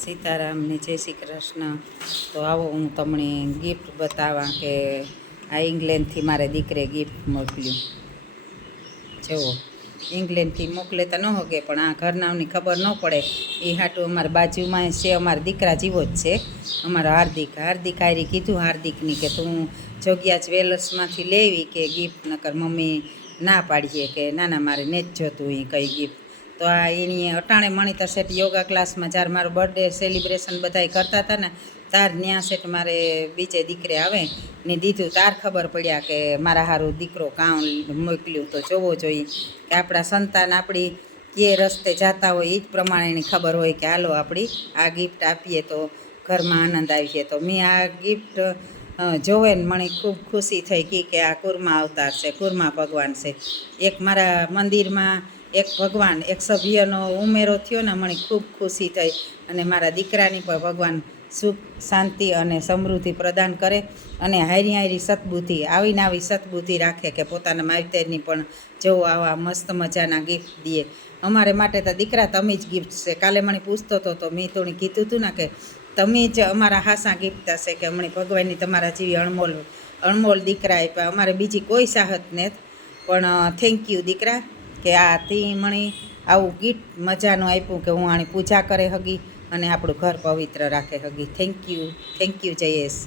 સીતારામ ને જય શ્રી કૃષ્ણ. તો આવો હું તમને ગિફ્ટ બતાવવા કે આ ઇંગ્લેન્ડથી મારે દીકરે ગિફ્ટ મોકલ્યું. જુઓ, ઇંગ્લેન્ડથી મોકલે તો ન હોગે, પણ આ ઘરનાવની ખબર ન પડે એ હાટું અમારા બાજુમાં છે. અમારા દીકરા જેવો જ છે અમારો હાર્દિક હારી કીધું હાર્દિકની કે તું જોગિયા જ્વેલર્સમાંથી લેવી કે ગિફ્ટ, નકર મમ્મી ના પાડીએ કે ના મારે ને જ જોતું એ કંઈ ગિફ્ટ. તો આ એની અટાણે મણિતા શેઠ યોગા ક્લાસમાં જ્યારે મારો બર્થડે સેલિબ્રેશન બધાય કરતા હતા ને, તાર ન્યા શેઠ મારે બીજે દીકરે આવે ને દીધું. તાર ખબર પડ્યા કે મારા હારું દીકરો કામ મોકલ્યું. તો જોવો જોઈએ કે આપણા સંતાન આપણી કે રસ્તે જતા હોય એ જ પ્રમાણેની ખબર હોય કે હાલો આપણી આ ગિફ્ટ આપીએ તો ઘરમાં આનંદ આવીએ. તો મેં આ ગિફ્ટ જોવે ને મને ખૂબ ખુશી થઈ કે આ કુરમા અવતાર છે, કુરમા ભગવાન છે. એક મારા મંદિરમાં એક ભગવાન, એક સભ્યનો ઉમેરો થયો ને મને ખૂબ ખુશી થઈ. અને મારા દીકરાની પણ ભગવાન સુખ શાંતિ અને સમૃદ્ધિ પ્રદાન કરે અને હારી સદબુદ્ધિ આવીને આવી સદબુદ્ધિ રાખે કે પોતાના માવતરની પણ જો આવા મસ્ત મજાના ગિફ્ટ દે. અમારે માટે તો દીકરા તમે જ ગિફ્ટ છે. કાલે મને પૂછતો હતો તો મેં થોડી કીધું હતું ને કે તમે જ અમારા હાસા ગિફ્ટ હશે, કે હમણાં ભગવાનની તમારા જેવી અણમોલ દીકરા આપ્યા. અમારે બીજી કોઈ ચાહત નથી, પણ થેન્ક યુ દીકરા કે આ તી મને આવું ગિફ્ટ મજાનું આપ્યું કે હું આની પૂજા કરે હગી અને આપણું ઘર પવિત્ર રાખે હગી. Thank you Jayesh.